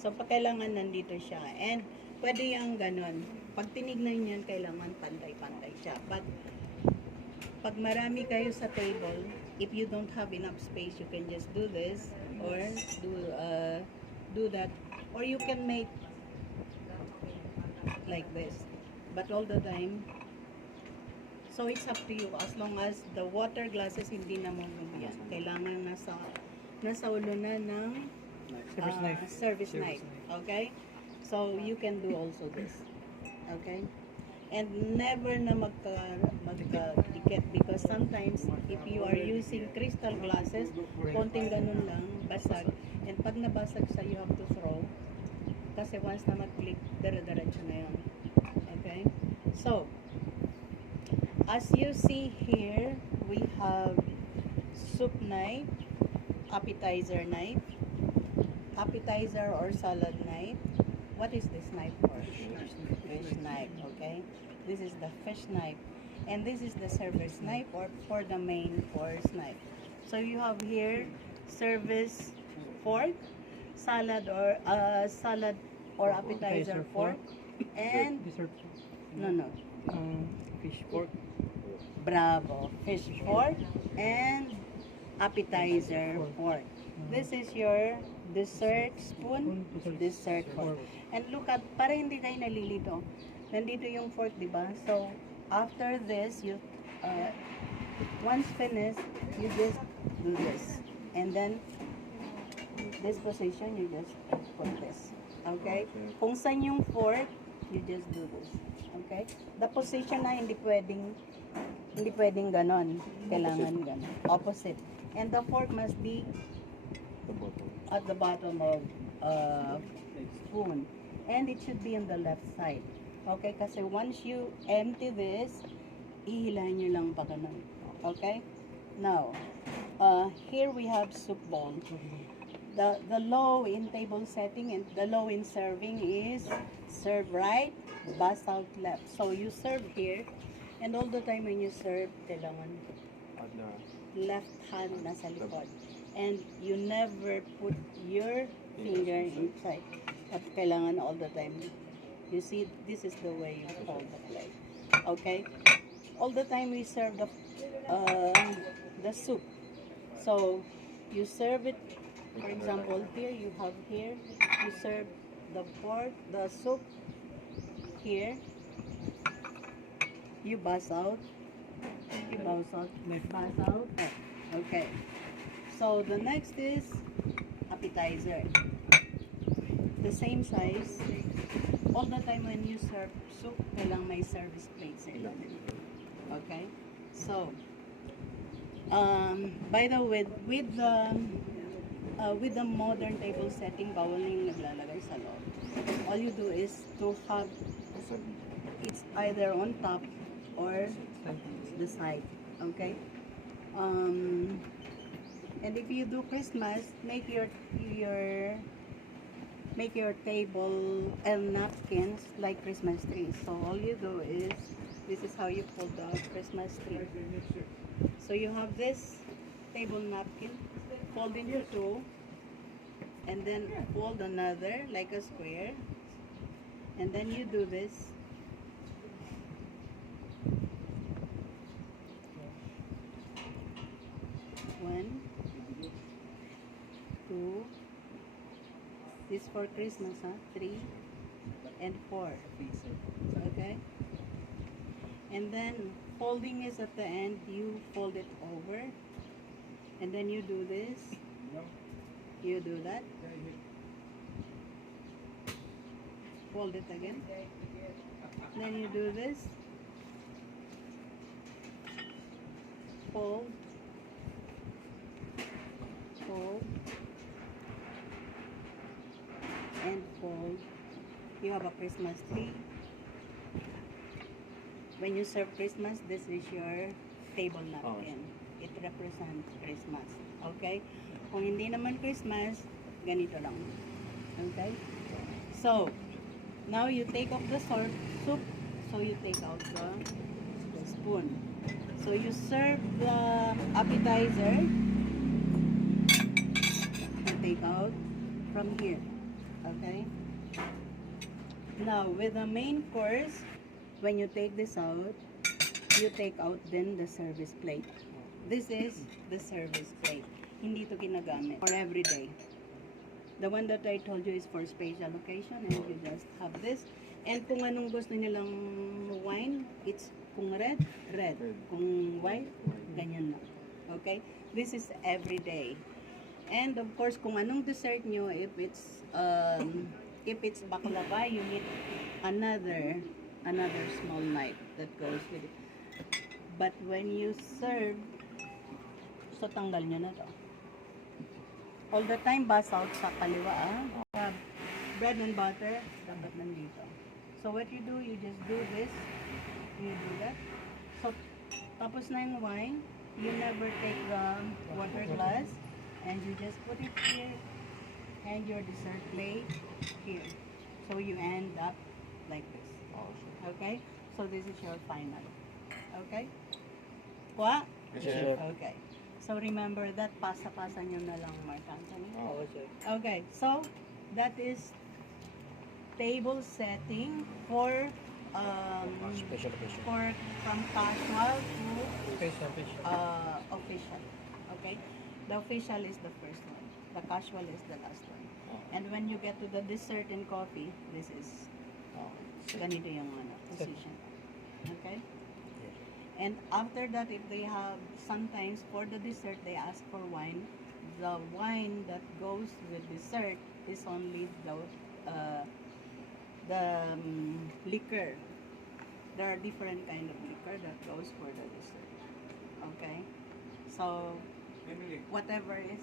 So, kailangan nandito siya. And, pwede yung ganun. Pag tinignan yan, kailangan pantay-pantay siya. But, pag marami kayo sa table, if you don't have enough space, you can just do this or do that, or you can make like this. But all the time, so it's up to you. As long as the water glasses hindi na yan, kailangan nasa ulo na ng service knife. Okay? So you can do also this. Okay? And never na magka-dikit because sometimes if you are using crystal glasses, konting ganun lang, basag. And pag nabasag sa you have to throw. Kasi once na mag-click, dire-diretso na yun. Okay? So, as you see here, we have soup knife, appetizer or salad knife. What is this knife for? Fish knife, okay? This is the fish knife. And this is the service knife or for the main course knife. So you have here service fork, salad or appetizer fork, and Fish fork. Bravo, fish fork and appetizer fork. This is your dessert spoon, dessert fork. And look at, para hindi kayo nalilito. Nandito yung fork, di ba? So, after this, you once finished, you just do this. And then, this position, you just put this. Okay? Kung saan yung fork, you just do this. Okay? The position na hindi pwedeng ganon. Kailangan ganon. Opposite. And the fork must be at the bottom of spoon. And it should be on the left side. Okay? Kasi once you empty this, ihilahin nyo lang pa ganon. Okay? Now, here we have soup bowl. The low in table setting and the low in serving is serve right, bust out left. So you serve here, and all the time when you serve, kailangan left hand nasa likod. And you never put your finger inside. At kailangan all the time. You see, this is the way you hold the plate. Okay? All the time we serve the soup. So you serve it. For example, here you have here, you serve the pork, the soup here. You bust out. You bust out. Bust out. Okay. So the next is appetizer. The same size. All the time when you serve soup, kailangan may service plate sa ilalim. Okay. So, by the way, with the modern table setting, bawal yung naglalagay sa loob. All you do is to have it's either on top or the side. Okay? And if you do Christmas, make your table and napkins like Christmas trees. So all you do is, this is how you pull the Christmas tree. So you have this table napkin, fold into two, and then fold another like a square, and then you do this. One, two, this for Christmas, huh? 3 and 4. Okay? And then folding is at the end, you fold it over, and then you do this, you do that, fold it again, then you do this, fold, fold, and fold. You have a Christmas tree. When you serve Christmas, this is your table napkin. It represents Christmas. Okay? Kung hindi naman Christmas, ganito lang. Okay? So, now you take off the soup. So, you take out the spoon. So, you serve the appetizer. You take out from here. Okay? Now, with the main course, when you take this out, you take out then the service plate. This is the service plate. Hindi to ginagamit for every day. The one that I told you is for special occasion and you just have this. And kung anong gusto nilang wine, it's kung red, red. Kung white, ganyan lang. Okay? This is every day. And of course, kung anong dessert nyo, if it's baklava, you need another small knife that goes with it. But when you serve, so tanggal nyo na to. All the time, basalt sa kaliwa, bread and butter, dapat nandito. So what you do, you just do this, you do that. So, tapos na yung wine, you never take the water glass, and you just put it here, and your dessert plate here. So you end up like this. Okay? So this is your final. Okay? What? Yes, sir. Okay. So remember that, pasa-pasa nyo na lang, Mark Anthony. Oh, sir. Okay, so that is table setting for Special occasion. from casual to Special. official. Okay, the official is the first one. The casual is the last one. And when you get to the dessert and coffee, this is ganito yung position. Okay. And after that, if they have, sometimes for the dessert, they ask for wine. The wine that goes with dessert is only the liquor. There are different kind of liquor that goes for the dessert. Okay? So, whatever is